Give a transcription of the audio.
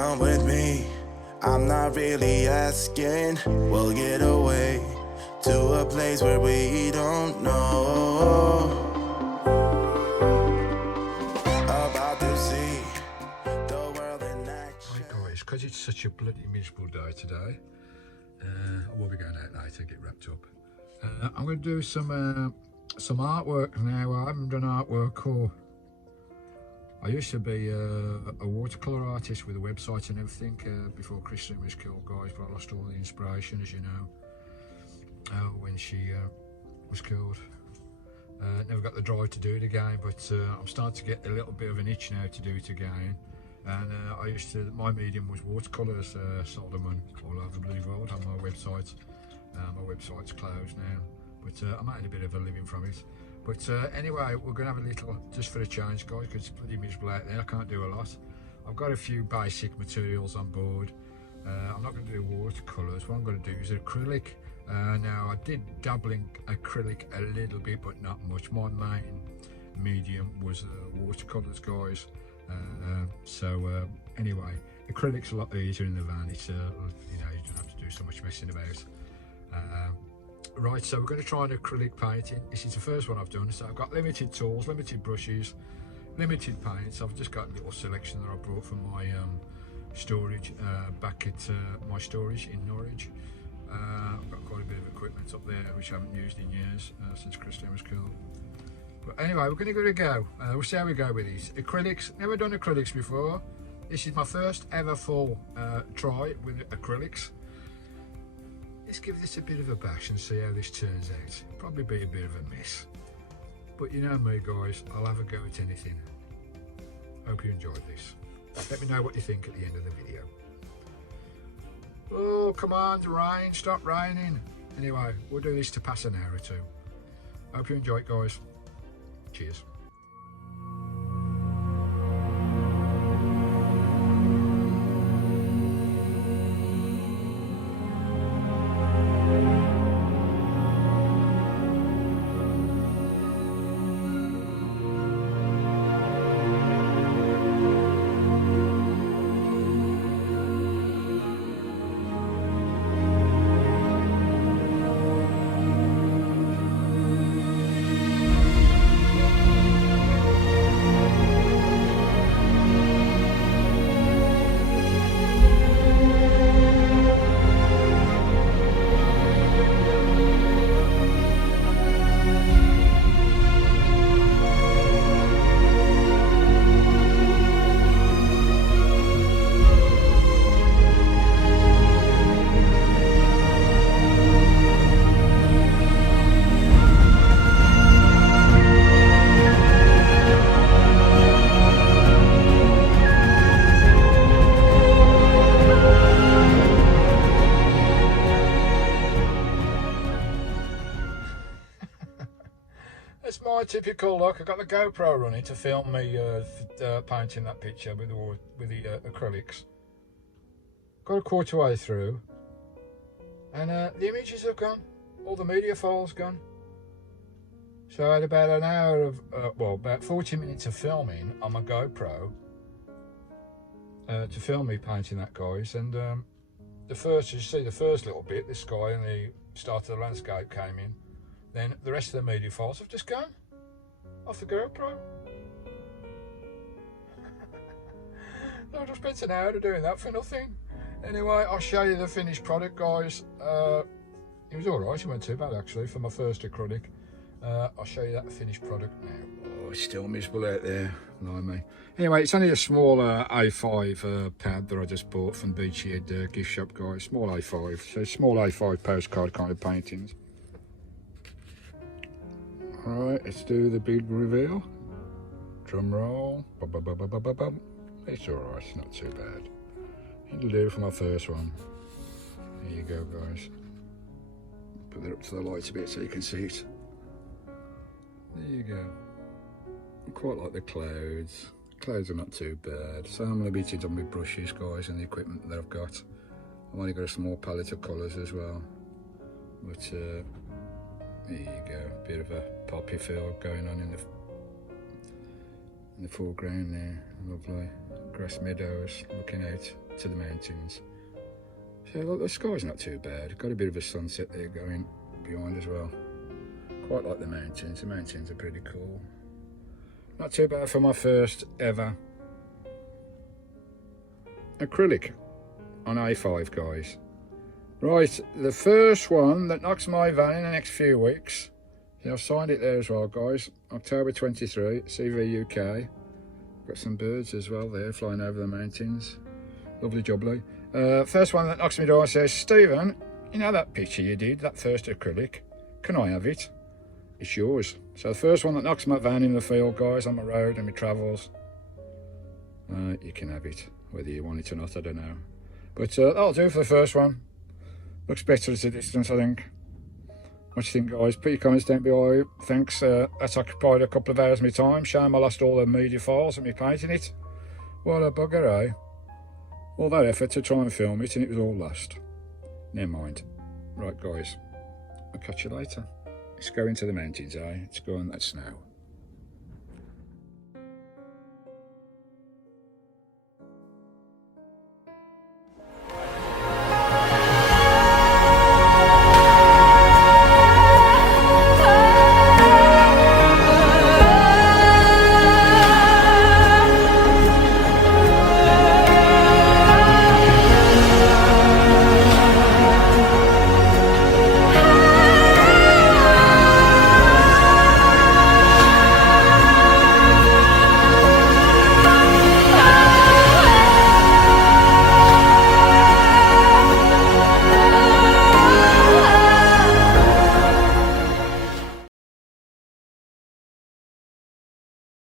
come with me. I'm not really asking. We'll get away to a place where we don't know. About to see the world in action. Right guys, because it's such a bloody miserable day today, I will be going out later, get wrapped up. I'm going to do some artwork now. I haven't done artwork, or I used to be a watercolour artist with a website and everything before Christine was killed, guys, but I lost all the inspiration, as you know, when she was killed. Never got the drive to do it again, but I'm starting to get a little bit of an itch now to do it again. And my medium was watercolours, sold them all over the bloody world on my website. My website's closed now, but I made a bit of a living from it. But anyway, we're going to have a little, just for a change, guys, because it's pretty miserable out there. I can't do a lot. I've got a few basic materials on board. I'm not going to do watercolours. What I'm going to do is acrylic. Now, I did dabble in acrylic a little bit, but not much. My main medium was watercolours, guys. Anyway, acrylic's a lot easier in the van. It's you know, you don't have to do so much messing about. Right, so we're going to try an acrylic painting. This is the first one I've done, so I've got limited tools, limited brushes, limited paints. I've just got a little selection that I brought from my storage back at my storage in Norwich. I've got quite a bit of equipment up there which I haven't used in years since Christine was killed. But anyway, we're going to give it a go. We'll see how we go with these acrylics. Never done acrylics before. This is my first ever full try with acrylics. Let's give this a bit of a bash and see how this turns out. Probably be a bit of a mess, but you know me, guys, I'll have a go at anything. Hope you enjoyed this. Let me know what you think at the end of the video. Oh, come on, rain, stop raining. Anyway, we'll do this to pass an hour or two. Hope you enjoy it, guys. Cheers. It's my typical look. I got the GoPro running to film me painting that picture with the acrylics. Got a quarter way through, and the images have gone. All the media files gone. So I had about an hour of, well, about 40 minutes of filming on my GoPro to film me painting that, guys. And the first, as you see, the first little bit, the sky and the start of the landscape came in. Then the rest of the media files have just gone off the GoPro. I just spent an hour doing that for nothing. Anyway, I'll show you the finished product, guys. It was alright, it wasn't too bad actually for my first acrylic. I'll show you that finished product now. Oh, it's still miserable out there, blimey. Anyway, it's only a small A5 pad that I just bought from Beachy Head gift shop, guys. Small A5, so small A5 postcard kind of paintings. Alright, let's do the big reveal. Drum roll. It's alright, it's not too bad. It'll do for my first one. There you go, guys. Put that up to the light a bit so you can see it. There you go. I quite like the clouds. Clouds are not too bad. So I'm limited on my brushes, guys, and the equipment that I've got. I've only got a small palette of colours as well. But there you go, bit of a poppy feel going on in the foreground there. Lovely, grass meadows looking out to the mountains. So look, the sky's not too bad. Got a bit of a sunset there going behind as well. Quite like the mountains. The mountains are pretty cool. Not too bad for my first ever acrylic on A5, guys. Right, the first one that knocks my van in the next few weeks. Yeah, I've signed it there as well, guys. October 23, CVUK. Got some birds as well there flying over the mountains. Lovely jubbly. First one that knocks me door says, Stephen, you know that picture you did, that first acrylic? Can I have it? It's yours. So the first one that knocks my van in the field, guys, on my road and my travels, you can have it. Whether you want it or not, I don't know. But that'll do for the first one. Looks better at a distance, I think. What do you think, guys? Put your comments down below. Thanks. That's occupied a couple of hours of my time. Shame I lost all the media files of me painting it. What a bugger, eh? All that effort to try and film it and it was all lost. Never mind. Right, guys. I'll catch you later. It's going to the mountains, eh? It's going that snow.